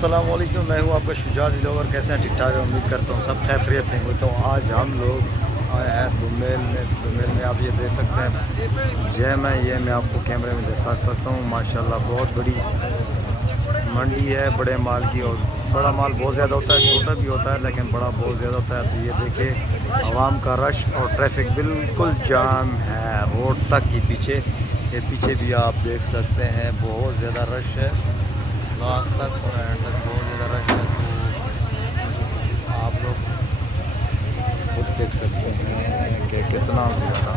अस्सलाम वालेकुम, मैं हूँ आपका शुजात व्लॉगर। कैसे हैं? ठीक ठाक है, उम्मीद करता हूँ सब खैर खैरियत से। तो आज हम लोग आए हैं दुमेल में आप ये देख सकते हैं जैम है। ये मैं आपको कैमरे में दिखा सकता हूँ। माशाल्लाह बहुत बड़ी मंडी है बड़े माल की। और बड़ा माल बहुत ज़्यादा होता है, छोटा भी होता है लेकिन बड़ा बहुत ज़्यादा होता है। तो ये देखे आवाम का रश और ट्रैफिक बिल्कुल जाम है रोड तक ही। पीछे ये पीछे भी आप देख सकते हैं बहुत ज़्यादा रश है, लास्ट तक और एंड तक बहुत ज़्यादा रश है। तो आप लोग खुद देख सकते हैं कि कितना ज़्यादा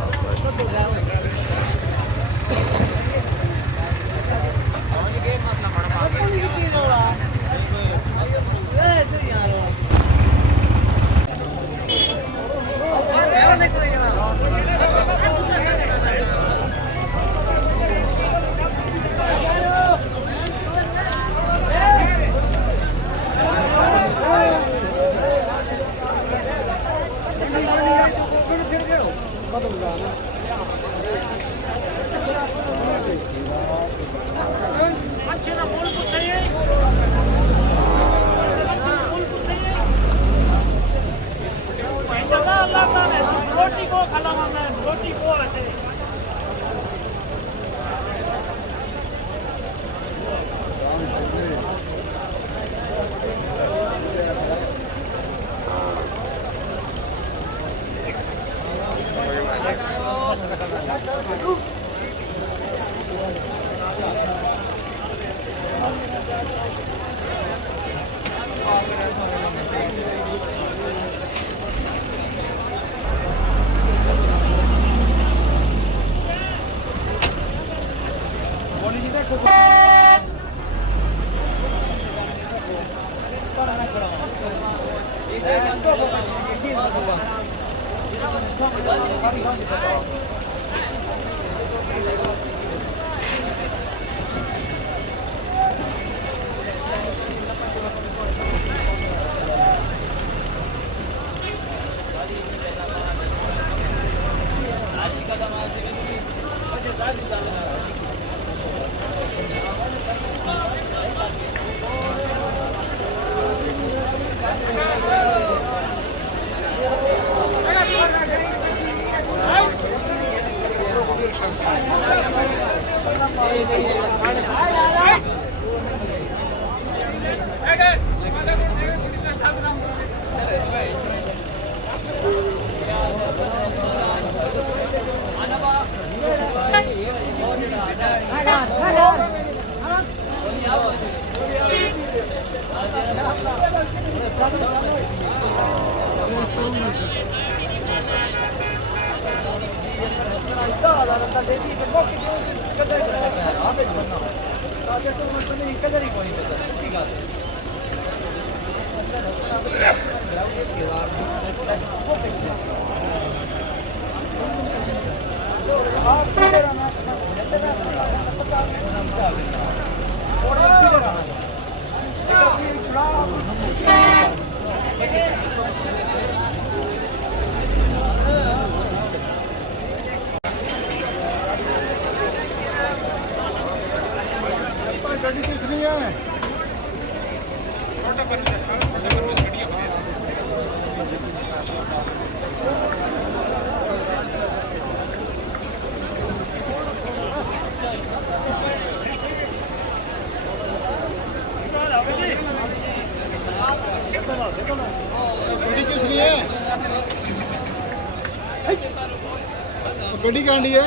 रोटी को खाला रोटी को अच्छे गड्डी कांडी है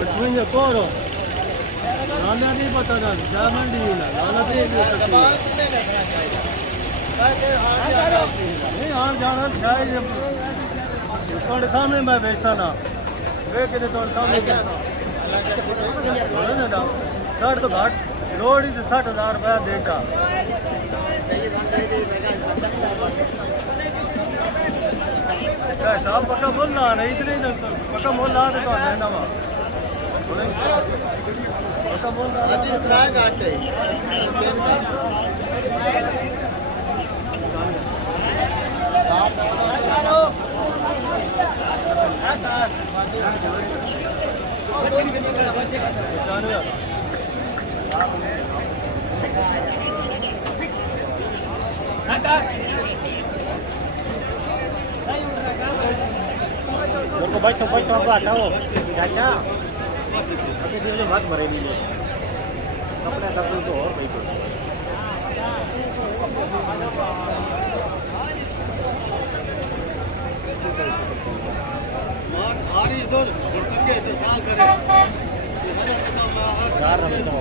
Between coro. Nana नहीं पता था, जामन दी ना, नाना भी एक नहीं आन जाना चाहिए। थोड़े सामने मैं बैठा ना, वे किधर थोड़े सामने बैठा। बोले ना, 60 तो घाट, रोड ही 60,000 रुपया देगा। साहब पक्का बोल रहा नहीं इतने पक्का बोल रहा तो देना वहाँ पक्का बोल रहा बैठो बैठो हटाओ चाचा अभी दिल बात भरे नहीं कपड़े कपड़े तो और बैठो आ रही इधर के इधर क्या करे यार हम तो